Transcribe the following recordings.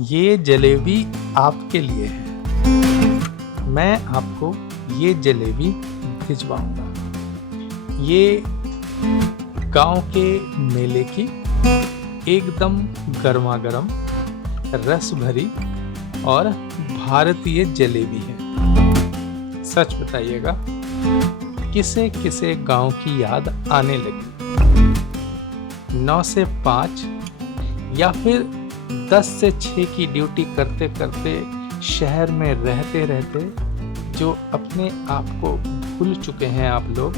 ये जलेबी आपके लिए है। मैं आपको ये जलेबी भिजवाऊंगा। ये गांव के मेले की एकदम गर्मा गर्म रस भरी और भारतीय जलेबी है। सच बताइएगा, किसे किसे गांव की याद आने लगी? 9 से 5 या फिर 10 से 6 की ड्यूटी करते करते शहर में रहते रहते जो अपने आप को भूल चुके हैं आप लोग,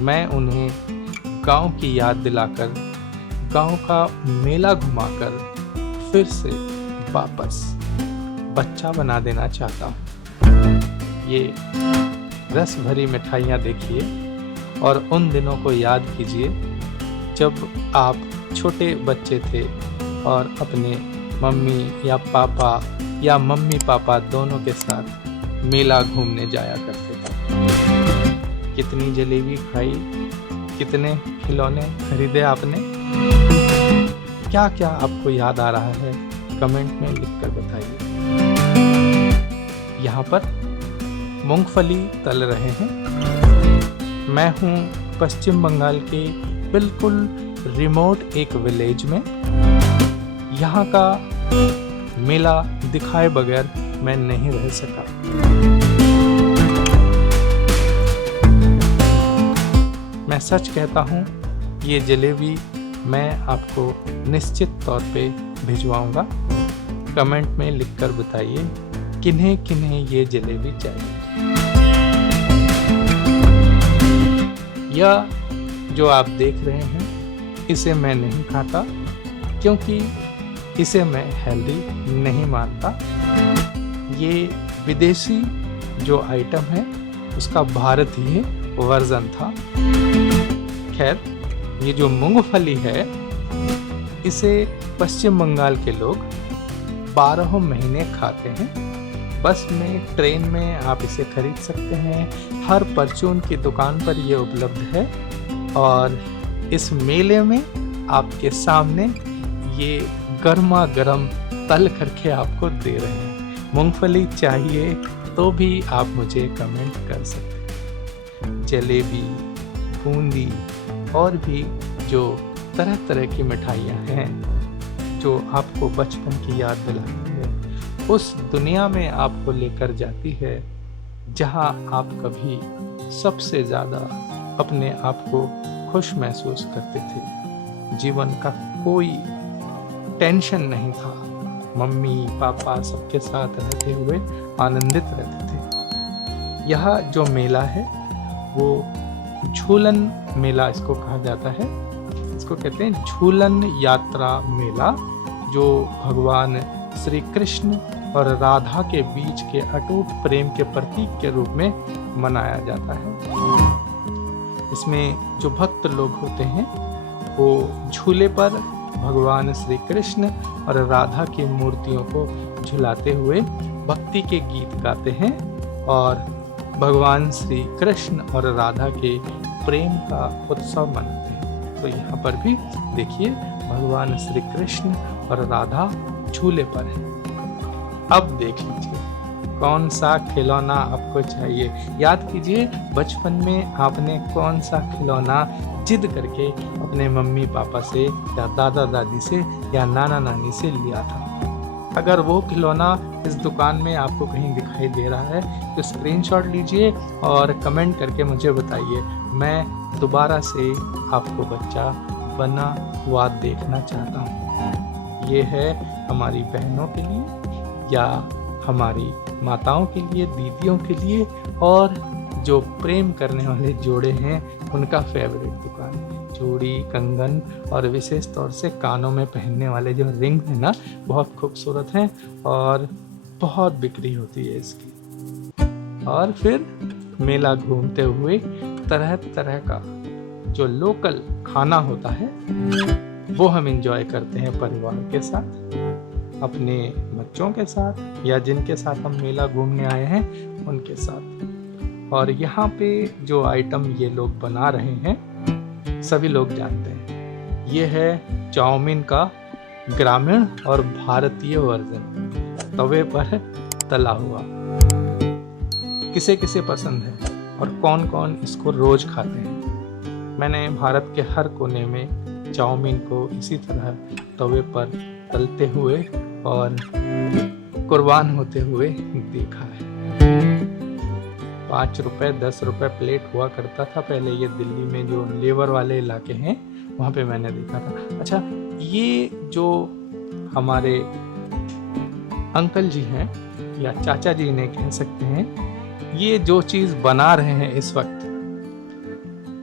मैं उन्हें गांव की याद दिलाकर, गांव का मेला घुमाकर फिर से वापस बच्चा बना देना चाहता हूँ। ये रस भरी मिठाइयाँ देखिए और उन दिनों को याद कीजिए जब आप छोटे बच्चे थे और अपने मम्मी या पापा या मम्मी पापा दोनों के साथ मेला घूमने जाया करते थे। कितनी जलेबी खाई, कितने खिलौने खरीदे आपने? क्या क्या आपको याद आ रहा है, कमेंट में लिखकर बताइए। यहाँ पर मूंगफली तल रहे हैं। मैं हूँ पश्चिम बंगाल के बिल्कुल रिमोट एक विलेज में। यहाँ का मेला दिखाए बगैर मैं नहीं रह सका। मैं सच कहता हूँ, ये जलेबी मैं आपको निश्चित तौर पे भिजवाऊंगा। कमेंट में लिखकर बताइए किन्हें किन्हें ये जलेबी चाहिए। यह जो आप देख रहे हैं, इसे मैं नहीं खाता क्योंकि इसे मैं हेल्दी नहीं मानता। ये विदेशी जो आइटम है उसका भारतीय वर्जन था। खैर, ये जो मूंगफली है इसे पश्चिम बंगाल के लोग 12 महीने खाते हैं। बस में, ट्रेन में आप इसे खरीद सकते हैं। हर परचून की दुकान पर ये उपलब्ध है और इस मेले में आपके सामने ये गर्मा गर्म तल करके आपको दे रहे हैं। मूंगफली चाहिए तो भी आप मुझे कमेंट कर सकते हैं। जलेबी, बूंदी और भी जो तरह तरह की मिठाइयाँ हैं जो आपको बचपन की याद दिलाती है, उस दुनिया में आपको लेकर जाती है जहाँ आप कभी सबसे ज़्यादा अपने आप को खुश महसूस करते थे। जीवन का कोई टेंशन नहीं था। मम्मी पापा सबके साथ रहते हुए आनंदित रहते थे। यह जो मेला है वो झूलन मेला इसको कहा जाता है। इसको कहते हैं झूलन यात्रा मेला, जो भगवान श्री कृष्ण और राधा के बीच के अटूट प्रेम के प्रतीक के रूप में मनाया जाता है। इसमें जो भक्त लोग होते हैं वो झूले पर भगवान श्री कृष्ण और राधा की मूर्तियों को झुलाते हुए भक्ति के गीत गाते हैं और भगवान श्री कृष्ण और राधा के प्रेम का उत्सव मनाते हैं। तो यहाँ पर भी देखिए, भगवान श्री कृष्ण और राधा झूले पर है। अब देख लीजिए कौन सा खिलौना आपको चाहिए। याद कीजिए, बचपन में आपने कौन सा खिलौना जिद करके अपने मम्मी पापा से या दादा दादी से या नाना नानी से लिया था। अगर वो खिलौना इस दुकान में आपको कहीं दिखाई दे रहा है तो स्क्रीनशॉट लीजिए और कमेंट करके मुझे बताइए। मैं दोबारा से आपको बच्चा बना हुआ देखना चाहता हूँ। ये है हमारी बहनों के लिए या हमारी माताओं के लिए, दीदियों के लिए और जो प्रेम करने वाले जोड़े हैं उनका फेवरेट दुकान। चूड़ी, कंगन और विशेष तौर से कानों में पहनने वाले जो रिंग है ना, बहुत खूबसूरत हैं और बहुत बिक्री होती है इसकी। और फिर मेला घूमते हुए तरह तरह का जो लोकल खाना होता है वो हम एंजॉय करते हैं परिवार के साथ, अपने बच्चों के साथ या जिनके साथ हम मेला घूमने आए हैं उनके साथ। और यहाँ पे जो आइटम ये लोग बना रहे हैं सभी लोग जानते हैं। ये है चाउमीन का ग्रामीण और भारतीय वर्जन तवे पर तला हुआ किसे किसे पसंद है और कौन कौन इसको रोज खाते हैं। मैंने भारत के हर कोने में चाउमीन को इसी तरह तवे पर तलते हुए और कुर्बान होते हुए देखा है। 5 रुपए 10 रुपए प्लेट हुआ करता था पहले, ये दिल्ली में जो लेबर वाले इलाके हैं वहाँ पे मैंने देखा था। अच्छा, ये जो हमारे अंकल जी हैं या चाचा जी ने कह सकते हैं, ये जो चीज़ बना रहे हैं इस वक्त,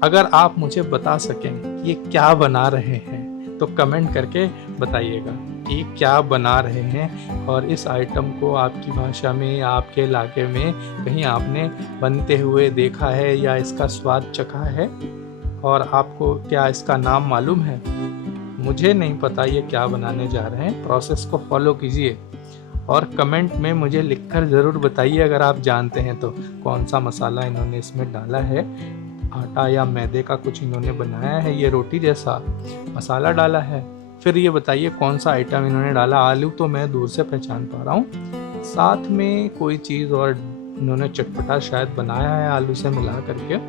अगर आप मुझे बता सकें कि ये क्या बना रहे हैं तो कमेंट करके बताइएगा कि ये क्या बना रहे हैं और इस आइटम को आपकी भाषा में या आपके इलाके में कहीं आपने बनते हुए देखा है या इसका स्वाद चखा है और आपको क्या इसका नाम मालूम है। मुझे नहीं पता ये क्या बनाने जा रहे हैं। प्रोसेस को फॉलो कीजिए और कमेंट में मुझे लिखकर ज़रूर बताइए अगर आप जानते हैं तो, कौन सा मसाला इन्होंने इसमें डाला है। आटा या मैदे का कुछ इन्होंने बनाया है, ये रोटी जैसा मसाला डाला है। फिर ये बताइए कौन सा आइटम इन्होंने डाला। आलू तो मैं दूर से पहचान पा रहा हूँ, साथ में कोई चीज़ और इन्होंने चटपटा शायद बनाया है आलू से मिला करके।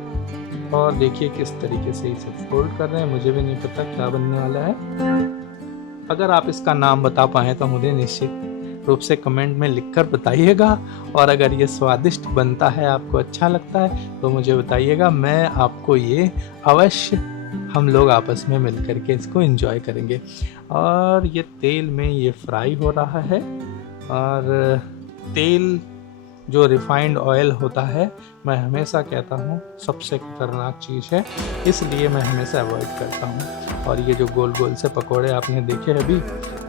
और देखिए किस तरीके से इसे फोल्ड कर रहे हैं, मुझे भी नहीं पता क्या बनने वाला है। अगर आप इसका नाम बता पाएँ तो मुझे निश्चित रूप से कमेंट में लिखकर बताइएगा और अगर ये स्वादिष्ट बनता है, आपको अच्छा लगता है तो मुझे बताइएगा। मैं आपको ये अवश्य, हम लोग आपस में मिल करके इसको एंजॉय करेंगे। और ये तेल में ये फ्राई हो रहा है और तेल जो रिफाइंड ऑयल होता है, मैं हमेशा कहता हूँ सबसे खतरनाक चीज़ है, इसलिए मैं हमेशा अवॉइड करता हूँ। और ये जो गोल गोल से पकोड़े आपने देखे अभी,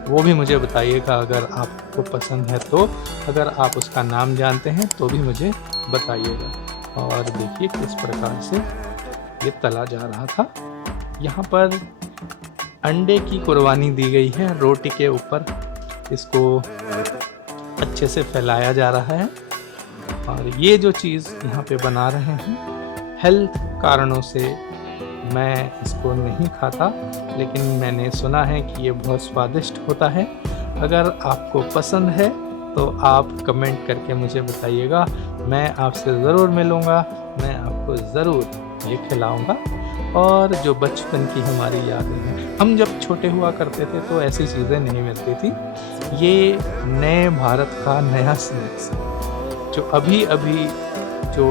वो भी मुझे बताइएगा अगर आपको पसंद है तो। अगर आप उसका नाम जानते हैं तो भी मुझे बताइएगा। और देखिए किस प्रकार से ये तला जा रहा था। यहाँ पर अंडे की कुर्बानी दी गई है, रोटी के ऊपर इसको अच्छे से फैलाया जा रहा है। और ये जो चीज़ यहाँ पे बना रहे हैं, हेल्थ कारणों से मैं इसको नहीं खाता, लेकिन मैंने सुना है कि ये बहुत स्वादिष्ट होता है। अगर आपको पसंद है तो आप कमेंट करके मुझे बताइएगा, मैं आपसे ज़रूर मिलूँगा, मैं आपको ज़रूर ये खिलाऊँगा। और जो बचपन की हमारी यादें हैं, हम जब छोटे हुआ करते थे तो ऐसी चीज़ें नहीं मिलती थी। ये नए भारत का नया स्नैक्स जो अभी अभी जो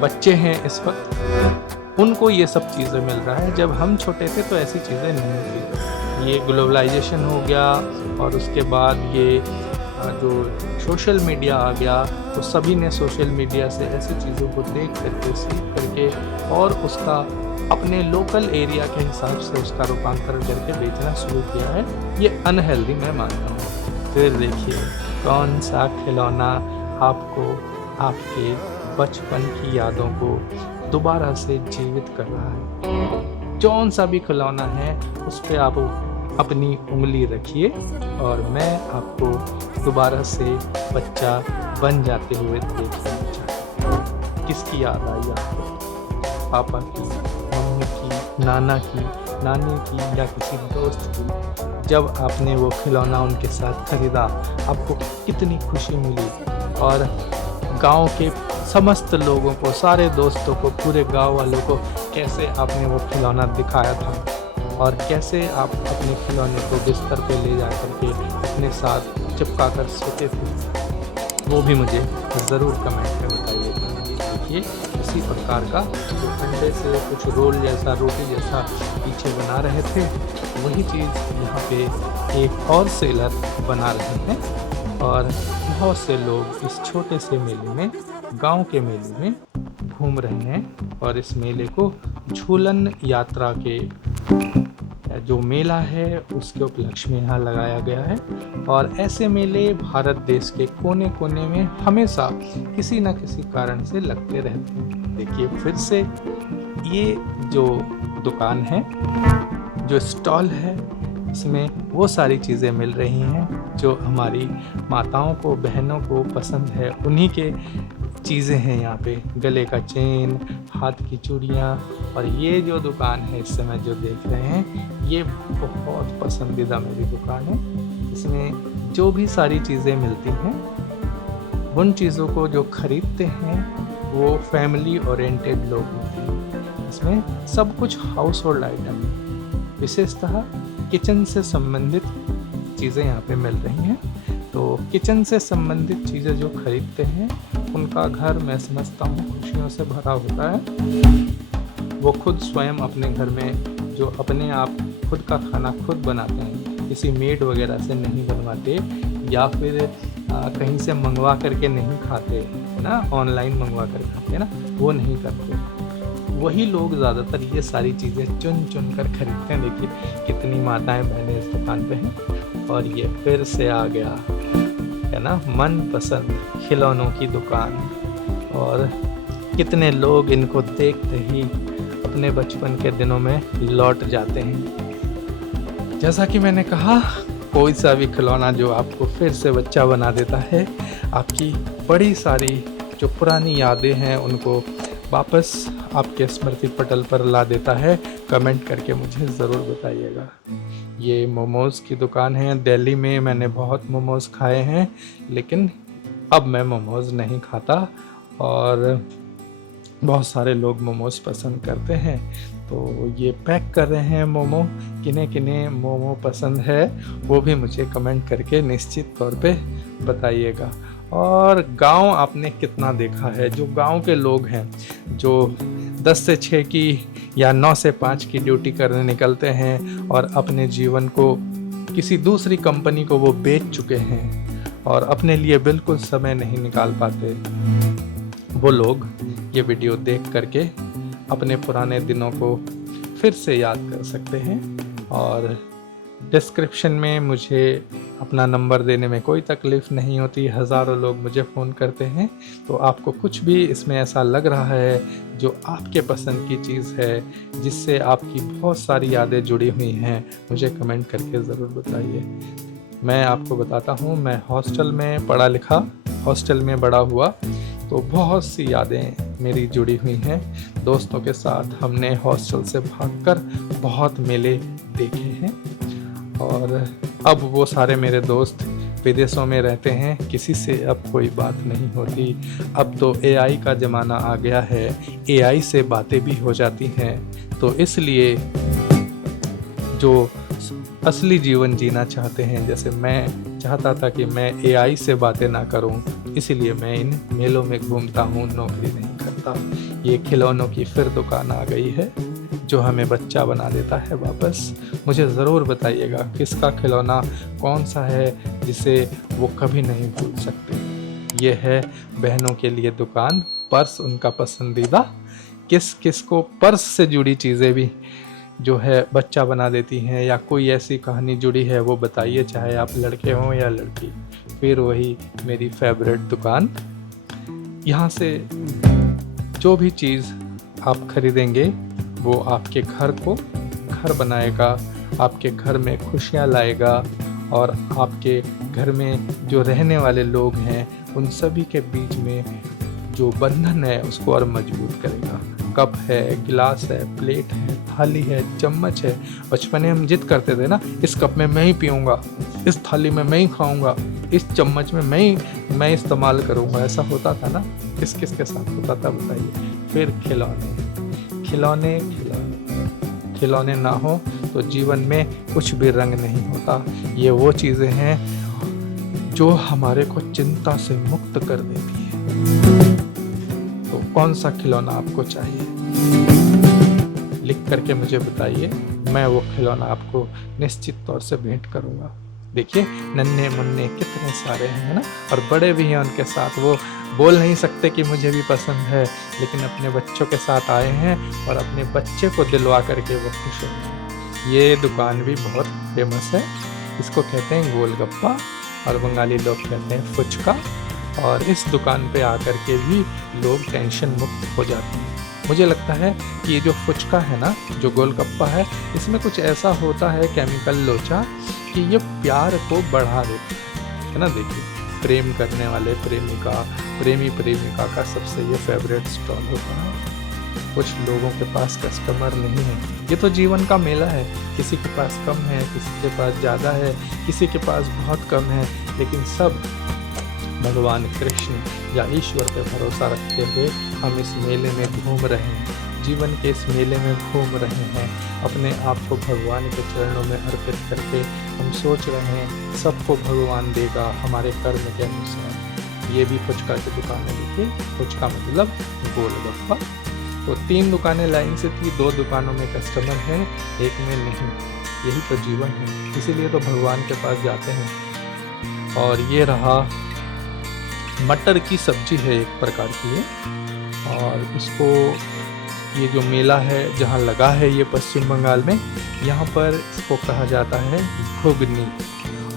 बच्चे हैं इस वक्त, उनको ये सब चीज़ें मिल रहा है। जब हम छोटे थे तो ऐसी चीज़ें नहीं थी। ये ग्लोबलाइजेशन हो गया और उसके बाद ये जो सोशल मीडिया आ गया, तो सभी ने सोशल मीडिया से ऐसी चीज़ों को देख करके, सीख करके और उसका अपने लोकल एरिया के हिसाब से उसका रूपांतरण करके बेचना शुरू किया है। ये अनहेल्दी मैं मानता हूँ। फिर देखिए कौन सा खिलौना आपको आपके बचपन की यादों को दोबारा से जीवित कर रहा है। जौन सा भी खिलौना है उस पर आप अपनी उंगली रखिए और मैं आपको दोबारा से बच्चा बन जाते हुए देखना चाहता हूँ। किसकी याद आई आपको? पापा की, मम्मी की, नाना की, नानी की या किसी दोस्त की? जब आपने वो खिलौना उनके साथ खरीदा, आपको कितनी खुशी मिली। और गांव के समस्त लोगों को, सारे दोस्तों को, पूरे गांव वालों को कैसे आपने वो खिलौना दिखाया था और कैसे आप अपने खिलौने को बिस्तर पे ले जा करके अपने साथ चिपका कर सोते थे, वो भी मुझे ज़रूर कमेंट में बताइएगा। देखिए इसी प्रकार का जो अंडे से कुछ रोल जैसा, रोटी जैसा पीछे बना रहे थे, वही चीज़ यहाँ पे एक और सेलर बना रहे हैं। और बहुत से लोग इस छोटे से मेले में, गांव के मेले में घूम रहे हैं। और इस मेले को झूलन यात्रा के जो मेला है उसके उपलक्ष्य में यहाँ लगाया गया है। और ऐसे मेले भारत देश के कोने कोने में हमेशा किसी न किसी कारण से लगते रहते हैं। देखिए फिर से ये जो दुकान है, जो स्टॉल है, इसमें वो सारी चीज़ें मिल रही हैं जो हमारी माताओं को, बहनों को पसंद है। उन्हीं के चीज़ें हैं यहाँ पे, गले का चेन, हाथ की चूड़ियाँ। और ये जो दुकान है इस समय जो देख रहे हैं, ये बहुत पसंदीदा मेरी दुकान है। इसमें जो भी सारी चीज़ें मिलती हैं, उन चीज़ों को जो खरीदते हैं वो फैमिली ओरिएंटेड लोग होते हैं। इसमें सब कुछ हाउस होल्ड आइटम, विशेषतः किचन से संबंधित चीज़ें यहाँ पे मिल रही हैं। तो किचन से संबंधित चीज़ें जो खरीदते हैं उनका घर, मैं समझता हूँ, खुशियों से भरा होता है। वो खुद स्वयं अपने घर में जो अपने आप खुद का खाना खुद बनाते हैं, किसी मेड वगैरह से नहीं बनवाते, या फिर कहीं से मंगवा करके नहीं खाते ना, ऑनलाइन मंगवा कर खाते ना, वो नहीं करते। वही लोग ज़्यादातर ये सारी चीज़ें चुन चुन कर खरीदते हैं। देखिए कितनी माताएं बहनें इस दुकान पे हैं। और ये फिर से आ गया है ना मनपसंद खिलौनों की दुकान। और कितने लोग इनको देखते ही अपने बचपन के दिनों में लौट जाते हैं। जैसा कि मैंने कहा, कोई सा भी खिलौना जो आपको फिर से बच्चा बना देता है, आपकी बड़ी सारी जो पुरानी यादें हैं उनको वापस आपके स्मृति पटल पर ला देता है। कमेंट करके मुझे ज़रूर बताइएगा। ये मोमोज़ की दुकान है। दिल्ली में मैंने बहुत मोमोज़ खाए हैं, लेकिन अब मैं मोमोज़ नहीं खाता। और बहुत सारे लोग मोमोज़ पसंद करते हैं, तो ये पैक कर रहे हैं मोमो। किन्हें किन्हें मोमो पसंद है वो भी मुझे कमेंट करके निश्चित तौर पे बताइएगा। और गांव आपने कितना देखा है, जो गांव के लोग हैं, जो 10 से 6 की या 9 से 5 की ड्यूटी करने निकलते हैं और अपने जीवन को किसी दूसरी कंपनी को वो बेच चुके हैं और अपने लिए बिल्कुल समय नहीं निकाल पाते, वो लोग ये वीडियो देख करके अपने पुराने दिनों को फिर से याद कर सकते हैं। और डिस्क्रिप्शन में मुझे अपना नंबर देने में कोई तकलीफ़ नहीं होती। हज़ारों लोग मुझे फ़ोन करते हैं। तो आपको कुछ भी इसमें ऐसा लग रहा है जो आपके पसंद की चीज़ है, जिससे आपकी बहुत सारी यादें जुड़ी हुई हैं, मुझे कमेंट करके ज़रूर बताइए। मैं आपको बताता हूँ, मैं हॉस्टल में पढ़ा लिखा, हॉस्टल में बड़ा हुआ, तो बहुत सी यादें मेरी जुड़ी हुई हैं। दोस्तों के साथ हमने हॉस्टल से भागकर बहुत मेले देखे हैं। और अब वो सारे मेरे दोस्त विदेशों में रहते हैं, किसी से अब कोई बात नहीं होती। अब तो एआई का ज़माना आ गया है, एआई से बातें भी हो जाती हैं। तो इसलिए जो असली जीवन जीना चाहते हैं, जैसे मैं चाहता था कि मैं एआई से बातें ना करूं, इसीलिए मैं इन मेलों में घूमता हूं, नौकरी नहीं करता। ये खिलौनों की फिर दुकान आ गई है जो हमें बच्चा बना देता है वापस। मुझे ज़रूर बताइएगा किसका खिलौना कौन सा है जिसे वो कभी नहीं भूल सकते। ये है बहनों के लिए दुकान, पर्स उनका पसंदीदा। किस किस को पर्स से जुड़ी चीज़ें भी जो है बच्चा बना देती हैं, या कोई ऐसी कहानी जुड़ी है वो बताइए, चाहे आप लड़के हों या लड़की। फिर वही मेरी फेवरेट दुकान। यहाँ से जो भी चीज़ आप खरीदेंगे वो आपके घर को घर बनाएगा, आपके घर में खुशियाँ लाएगा, और आपके घर में जो रहने वाले लोग हैं उन सभी के बीच में जो बंधन है उसको और मजबूत करेगा। कप है, गिलास है, प्लेट है, थाली है, चम्मच है। बचपन में हम जिद करते थे ना, इस कप में मैं ही पीऊँगा, इस थाली में मैं ही खाऊँगा, इस चम्मच में मैं इस्तेमाल करूँगा। ऐसा होता था ना, किस किस के साथ होता था बताइए। फिर खिलौने खिलौने खिलौने खिलौने ना हो तो जीवन में कुछ भी रंग नहीं होता। ये वो चीज़ें हैं जो हमारे को चिंता से मुक्त कर देती है। तो कौन सा खिलौना आपको चाहिए, लिख करके मुझे बताइए, मैं वो खिलौना आपको निश्चित तौर से भेंट करूँगा। देखिए नन्हे मुन्ने कितने सारे हैं ना, और बड़े भी हैं उनके साथ। वो बोल नहीं सकते कि मुझे भी पसंद है, लेकिन अपने बच्चों के साथ आए हैं और अपने बच्चे को दिलवा करके वो खुश होंगे। ये दुकान भी बहुत फेमस है, इसको कहते हैं गोलगप्पा और बंगाली लोग कहते हैं फुचका। और इस दुकान पे आकर के भी लोग टेंशन मुक्त हो जाते हैं। मुझे लगता है कि ये जो फुचका है ना, जो गोलगप्पा है, इसमें कुछ ऐसा होता है केमिकल लोचा कि ये प्यार को बढ़ा देता है ना। देखिए प्रेम करने वाले प्रेमिका का सबसे ये फेवरेट स्टॉल होता है। कुछ लोगों के पास कस्टमर नहीं है, ये तो जीवन का मेला है। किसी के पास कम है, किसी के पास ज़्यादा है, किसी के पास बहुत कम है, लेकिन सब भगवान कृष्ण या ईश्वर पे भरोसा रखते हुए हम इस मेले में घूम रहे हैं, जीवन के इस मेले में घूम रहे हैं। अपने आप को भगवान के चरणों में अर्पित करके हम सोच रहे हैं सबको भगवान देगा हमारे कर्म के अनुसार। ये भी फुचका की दुकानें देखिए, फुचका मतलब गोलगप्पा। तो 3 दुकानें लाइन से थी, 2 दुकानों में कस्टमर है, 1 में नहीं। यही तो जीवन है, इसीलिए तो भगवान के पास जाते हैं। और ये रहा मटर की सब्जी है एक प्रकार की है, और इसको ये जो मेला है जहाँ लगा है ये पश्चिम बंगाल में, यहाँ पर इसको कहा जाता है घुगनी।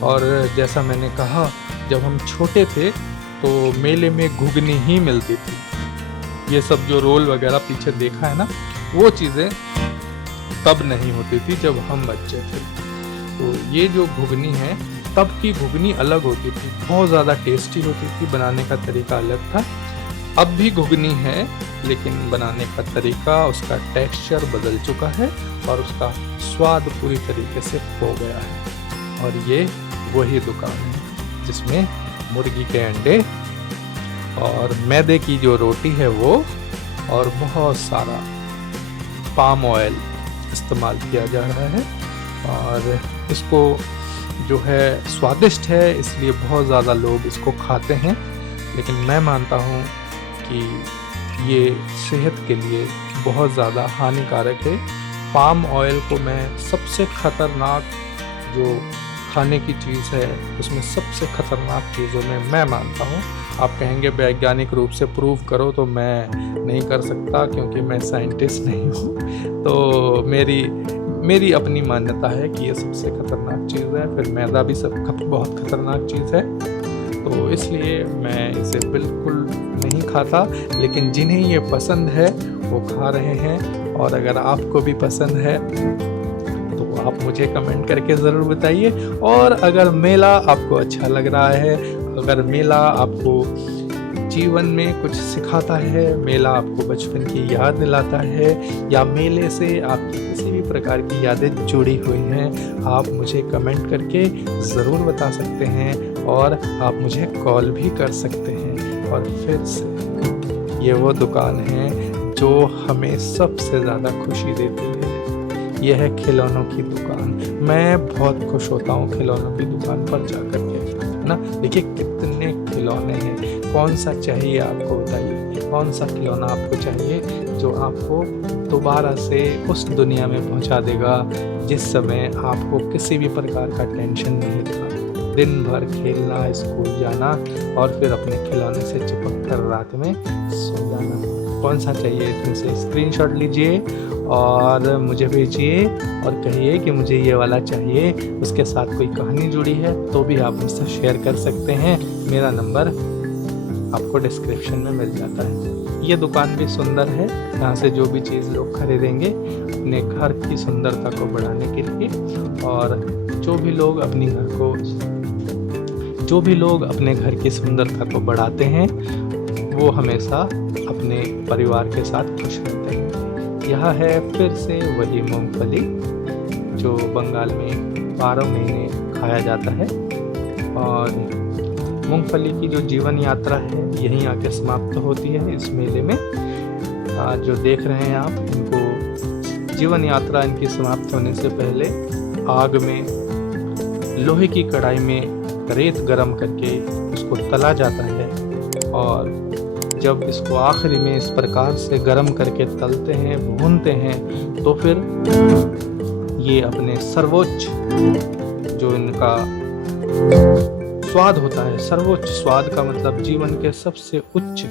और जैसा मैंने कहा, जब हम छोटे थे तो मेले में घुगनी ही मिलती थी। ये सब जो रोल वगैरह पीछे देखा है ना, वो चीज़ें तब नहीं होती थी जब हम बच्चे थे। तो ये जो घुगनी है, तब की घुगनी अलग होती थी, बहुत ज़्यादा टेस्टी होती थी, बनाने का तरीका अलग था। अब भी घुगनी है, लेकिन बनाने का तरीका, उसका टेक्सचर बदल चुका है और उसका स्वाद पूरी तरीके से खो गया है। और ये वही दुकान है जिसमें मुर्गी के अंडे और मैदे की जो रोटी है वो, और बहुत सारा पाम ऑयल इस्तेमाल किया जा रहा है। और इसको जो है स्वादिष्ट है, इसलिए बहुत ज़्यादा लोग इसको खाते हैं। लेकिन मैं मानता हूँ कि ये सेहत के लिए बहुत ज़्यादा हानिकारक है। पाम ऑयल को मैं सबसे ख़तरनाक जो खाने की चीज़ है उसमें सबसे ख़तरनाक चीज़ों में मैं मानता हूँ। आप कहेंगे वैज्ञानिक रूप से प्रूव करो, तो मैं नहीं कर सकता क्योंकि मैं साइंटिस्ट नहीं हूँ। तो मेरी अपनी मान्यता है कि ये सबसे खतरनाक चीज़ है। फिर मैदा भी बहुत खतरनाक चीज़ है, तो इसलिए मैं इसे बिल्कुल नहीं खाता। लेकिन जिन्हें ये पसंद है वो खा रहे हैं, और अगर आपको भी पसंद है तो आप मुझे कमेंट करके ज़रूर बताइए। और अगर मेला आपको अच्छा लग रहा है, अगर मेला आपको जीवन में कुछ सिखाता है, मेला आपको बचपन की याद दिलाता है, या मेले से आपकी किसी भी प्रकार की यादें जुड़ी हुई हैं, आप मुझे कमेंट करके ज़रूर बता सकते हैं, और आप मुझे कॉल भी कर सकते हैं। और फिर से ये वो दुकान है जो हमें सबसे ज़्यादा खुशी देती है, यह है खिलौनों की दुकान। मैं बहुत खुश होता हूँ खिलौनों की दुकान पर जाकर के, है ना। देखिए कितने खिलौने हैं, कौन सा चाहिए आपको बताइए, कौन सा खिलौना आपको चाहिए जो आपको दोबारा से उस दुनिया में पहुंचा देगा जिस समय आपको किसी भी प्रकार का टेंशन नहीं था। दिन भर खेलना, स्कूल जाना, और फिर अपने खिलौने से चिपक कर रात में सो जाना। कौन सा चाहिए, इसमें से स्क्रीनशॉट लीजिए और मुझे भेजिए और कहिए कि मुझे ये वाला चाहिए। उसके साथ कोई कहानी जुड़ी है तो भी आप मुझसे शेयर कर सकते हैं। मेरा नंबर आपको डिस्क्रिप्शन में मिल जाता है। ये दुकान भी सुंदर है, यहाँ से जो भी चीज़ लोग खरीदेंगे अपने घर की सुंदरता को बढ़ाने के लिए, और जो भी लोग अपने घर की सुंदरता को बढ़ाते हैं वो हमेशा अपने परिवार के साथ खुश रहते हैं। यह है फिर से वही मूंगफली जो बंगाल में 12 महीने खाया जाता है, और मूंगफली की जो जीवन यात्रा है यहीं आके समाप्त होती है इस मेले में। जो देख रहे हैं आप, इनको जीवन यात्रा इनकी समाप्त होने से पहले आग में, लोहे की कढ़ाई में रेत गरम करके उसको तला जाता है, और जब इसको आखिरी में इस प्रकार से गरम करके तलते हैं, भूनते हैं, तो फिर ये अपने सर्वोच्च जो इनका स्वाद होता है, सर्वोच्च स्वाद का मतलब जीवन के सबसे उच्च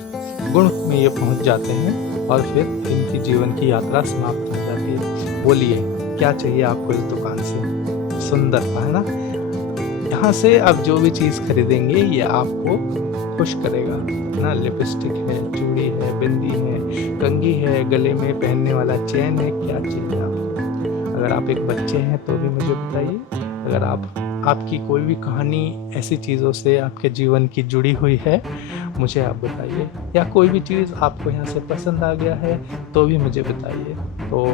गुण में ये पहुंच जाते हैं, और फिर इनकी जीवन की यात्रा समाप्त हो जाती है। बोलिए क्या चाहिए आपको इस दुकान से? सुंदरता, है ना। यहाँ से आप जो भी चीज़ खरीदेंगे ये आपको खुश करेगा ना। लिपस्टिक है, चूड़ी है, बिंदी है, कंघी है, गले में पहनने वाला चेन है, क्या चाहिए आपको? अगर आप एक बच्चे हैं तो भी मुझे बताइए, अगर आप आपकी कोई भी कहानी ऐसी चीज़ों से आपके जीवन की जुड़ी हुई है, मुझे आप बताइए। या कोई भी चीज़ आपको यहाँ से पसंद आ गया है तो भी मुझे बताइए। तो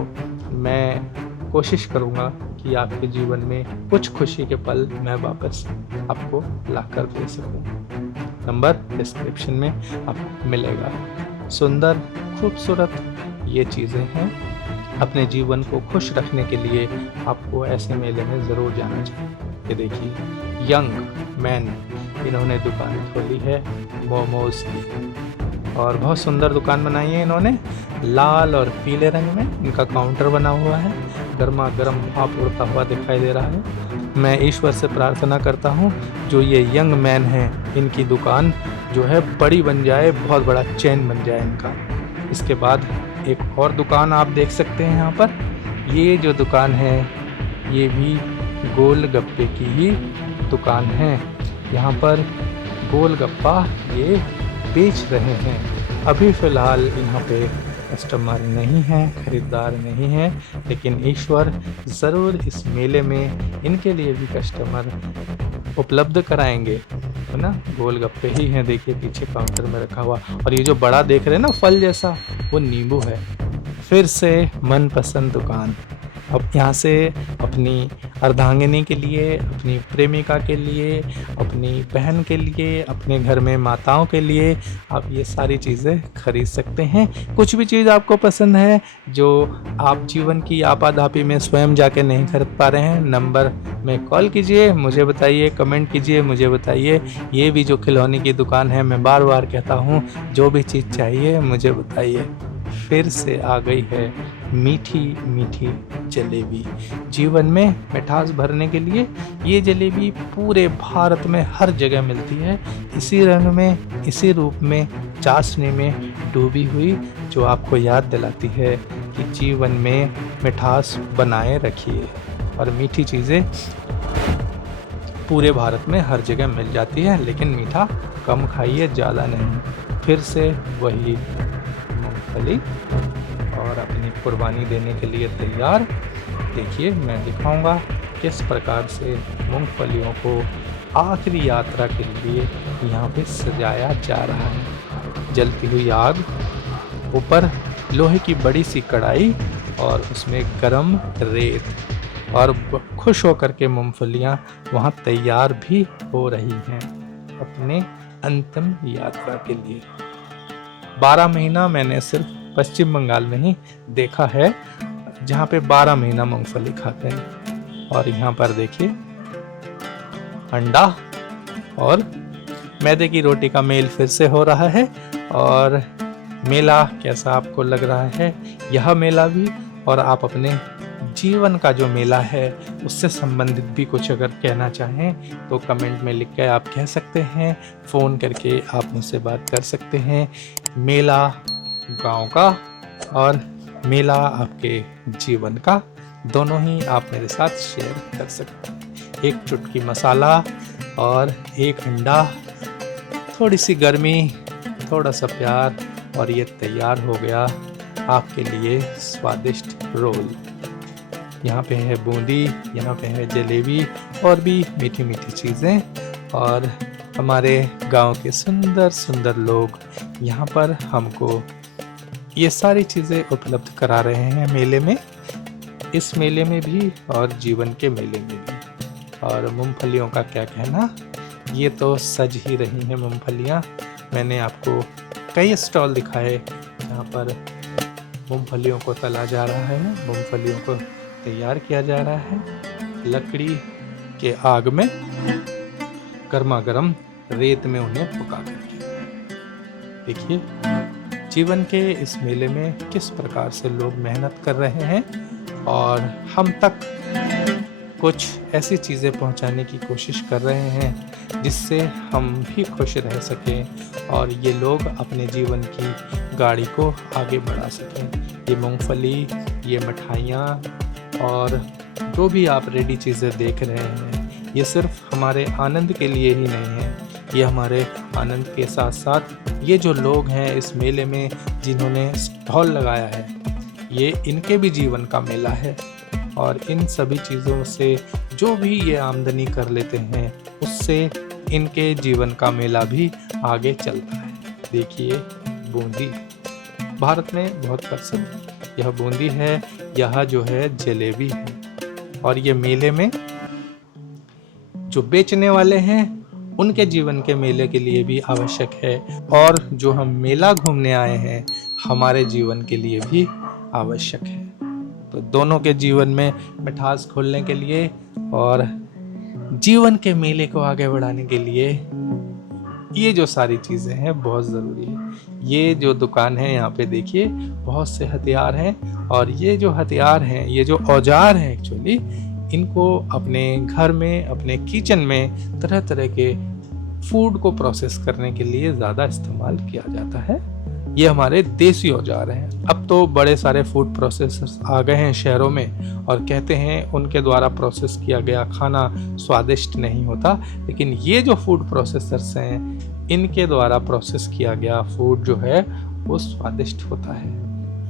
मैं कोशिश करूँगा कि आपके जीवन में कुछ खुशी के पल मैं वापस आपको लाकर दे सकूँ। नंबर डिस्क्रिप्शन में आपको मिलेगा। सुंदर, खूबसूरत ये चीज़ें हैं। अपने जीवन को खुश रखने के लिए आपको ऐसे मेले में ज़रूर जाना चाहिए। ये देखिए, यंग मैन, इन्होंने दुकान खोली है मोमोज़ की, और बहुत सुंदर दुकान बनाई है इन्होंने। लाल और पीले रंग में इनका काउंटर बना हुआ है। गर्मा गर्म भाप उड़ता हुआ दिखाई दे रहा है। मैं ईश्वर से प्रार्थना करता हूँ जो ये यंग मैन हैं, इनकी दुकान जो है बड़ी बन जाए, बहुत बड़ा चेन बन जाए इनका। इसके बाद एक और दुकान आप देख सकते हैं यहाँ पर। ये जो दुकान है ये भी गोलगप्पे की ही दुकान है। यहाँ पर गोलगप्पा ये बेच रहे हैं। अभी फ़िलहाल यहाँ पे कस्टमर नहीं हैं, खरीदार नहीं हैं, लेकिन ईश्वर ज़रूर इस मेले में इनके लिए भी कस्टमर उपलब्ध कराएंगे, है ना। गोलगप्पे ही हैं, देखिए पीछे काउंटर में रखा हुआ। और ये जो बड़ा देख रहे हैं ना फल जैसा, वो नींबू है। फिर से मनपसंद दुकान। अब यहाँ से अपनी अर्धांगिनी के लिए, अपनी प्रेमिका के लिए, अपनी बहन के लिए, अपने घर में माताओं के लिए आप ये सारी चीज़ें खरीद सकते हैं। कुछ भी चीज़ आपको पसंद है जो आप जीवन की आपाधापी में स्वयं जाके नहीं खरीद पा रहे हैं, नंबर में कॉल कीजिए, मुझे बताइए, कमेंट कीजिए, मुझे बताइए। ये भी जो खिलौने की दुकान है, मैं बार बार कहता हूँ, जो भी चीज़ चाहिए मुझे बताइए। फिर से आ गई है मीठी मीठी जलेबी। जीवन में मिठास भरने के लिए ये जलेबी पूरे भारत में हर जगह मिलती है, इसी रंग में, इसी रूप में, चाशनी में डूबी हुई, जो आपको याद दिलाती है कि जीवन में मिठास बनाए रखिए। और मीठी चीज़ें पूरे भारत में हर जगह मिल जाती है, लेकिन मीठा कम खाइए, ज़्यादा नहीं। फिर से वही मूंगफली और अपनी कुर्बानी देने के लिए तैयार। देखिए, मैं दिखाऊंगा किस प्रकार से मूंगफलियों को आखिरी यात्रा के लिए यहाँ पे सजाया जा रहा है। जलती हुई आग, ऊपर लोहे की बड़ी सी कढ़ाई और उसमें गरम रेत, और खुश होकर के मूंगफलियाँ वहाँ तैयार भी हो रही हैं अपने अंतिम यात्रा के लिए। 12 महीना मैंने सिर्फ पश्चिम बंगाल में ही देखा है जहाँ पे 12 महीना मूंगफली खाते हैं। और यहाँ पर देखिए अंडा और मैदे की रोटी का मेल फिर से हो रहा है। और मेला कैसा आपको लग रहा है, यह मेला भी, और आप अपने जीवन का जो मेला है उससे संबंधित भी कुछ अगर कहना चाहें तो कमेंट में लिख के आप कह सकते हैं, फ़ोन करके आप मुझसे बात कर सकते हैं। मेला गांव का और मेला आपके जीवन का, दोनों ही आप मेरे साथ शेयर कर सकते हैं। एक चुटकी मसाला और एक अंडा, थोड़ी सी गर्मी, थोड़ा सा प्यार, और ये तैयार हो गया आपके लिए स्वादिष्ट रोल। यहाँ पे है बूंदी, यहाँ पे है जलेबी और भी मीठी मीठी चीज़ें, और हमारे गांव के सुंदर सुंदर लोग यहाँ पर हमको ये सारी चीज़ें उपलब्ध करा रहे हैं मेले में, इस मेले में भी और जीवन के मेले में भी। और मूंगफलियों का क्या कहना, ये तो सज ही रही हैं मूंगफलियाँ। मैंने आपको कई स्टॉल दिखाए जहाँ पर मूंगफलियों को तला जा रहा है, मूंगफलियों को तैयार किया जा रहा है लकड़ी के आग में, गर्मा गर्म रेत में उन्हें पका करके। देखिए जीवन के इस मेले में किस प्रकार से लोग मेहनत कर रहे हैं और हम तक कुछ ऐसी चीज़ें पहुंचाने की कोशिश कर रहे हैं जिससे हम भी खुश रह सकें और ये लोग अपने जीवन की गाड़ी को आगे बढ़ा सकें। ये मूंगफली, ये मिठाइयाँ और जो भी आप रेडी चीज़ें देख रहे हैं, ये सिर्फ हमारे आनंद के लिए ही नहीं है, ये हमारे आनंद के साथ साथ ये जो लोग हैं इस मेले में जिन्होंने स्टॉल लगाया है, ये इनके भी जीवन का मेला है। और इन सभी चीज़ों से जो भी ये आमदनी कर लेते हैं उससे इनके जीवन का मेला भी आगे चलता है। देखिए बूंदी भारत में बहुत प्रसिद्ध है, यह बूंदी है, यह जो है जलेबी है। और ये मेले में जो बेचने वाले हैं उनके जीवन के मेले के लिए भी आवश्यक है, और जो हम मेला घूमने आए हैं हमारे जीवन के लिए भी आवश्यक है। तो दोनों के जीवन में मिठास खोलने के लिए और जीवन के मेले को आगे बढ़ाने के लिए ये जो सारी चीज़ें हैं बहुत ज़रूरी है। ये जो दुकान है यहाँ पे देखिए बहुत से हथियार हैं, और ये जो हथियार हैं, ये जो औजार हैं एक्चुअली, इनको अपने घर में, अपने किचन में तरह तरह के फूड को प्रोसेस करने के लिए ज़्यादा इस्तेमाल किया जाता है। ये हमारे देसी औजार हैं। अब तो बड़े सारे फूड प्रोसेसर्स आ गए हैं शहरों में, और कहते हैं उनके द्वारा प्रोसेस किया गया खाना स्वादिष्ट नहीं होता, लेकिन ये जो फूड प्रोसेसर्स हैं इनके द्वारा प्रोसेस किया गया फूड जो है वो स्वादिष्ट होता है।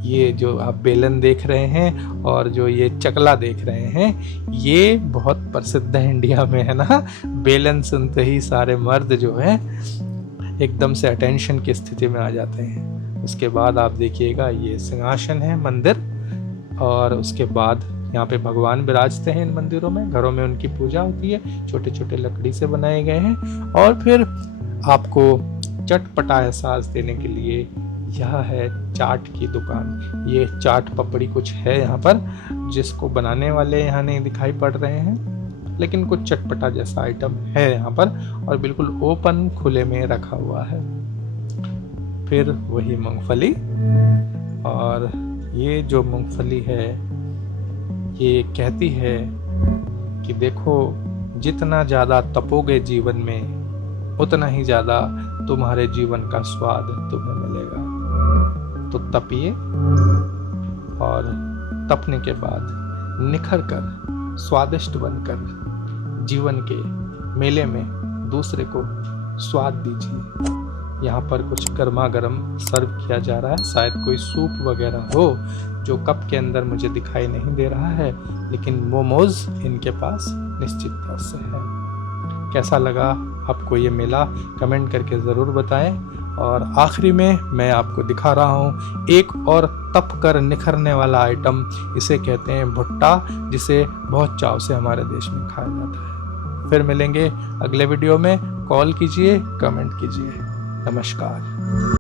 ये जो आप बेलन देख रहे हैं और जो ये चकला देख रहे हैं ये बहुत प्रसिद्ध है इंडिया में, है ना। बेलन सुनते ही सारे मर्द जो है एकदम से अटेंशन की स्थिति में आ जाते हैं। उसके बाद आप देखिएगा ये सिंहासन है मंदिर, और उसके बाद यहाँ पे भगवान विराजते हैं इन मंदिरों में, घरों में उनकी पूजा होती है, छोटे छोटे लकड़ी से बनाए गए हैं। और फिर आपको चटपटा एहसास देने के लिए यह है चाट की दुकान। ये चाट पपड़ी कुछ है यहाँ पर, जिसको बनाने वाले यहाँ नहीं दिखाई पड़ रहे हैं, लेकिन कुछ चटपटा जैसा आइटम है यहाँ पर, और बिल्कुल ओपन खुले में रखा हुआ है। फिर वही मूंगफली, और ये जो मूंगफली है ये कहती है कि देखो जितना ज़्यादा तपोगे जीवन में उतना ही ज़्यादा तुम्हारे जीवन का स्वाद तुम्हें मिलेगा। तो तपिए, और तपने के बाद निखर कर स्वादिष्ट बनकर जीवन के मेले में दूसरे को स्वाद दीजिए। यहाँ पर कुछ गर्मा गर्म सर्व किया जा रहा है, शायद कोई सूप वगैरह हो जो कप के अंदर मुझे दिखाई नहीं दे रहा है, लेकिन मोमोज इनके पास निश्चित तौर से है। कैसा लगा आपको ये मेला कमेंट करके ज़रूर बताएं। और आखिरी में मैं आपको दिखा रहा हूँ एक और तप कर निखरने वाला आइटम, इसे कहते हैं भुट्टा, जिसे बहुत चाव से हमारे देश में खाया जाता है। फिर मिलेंगे अगले वीडियो में। कॉल कीजिए, कमेंट कीजिए। नमस्कार।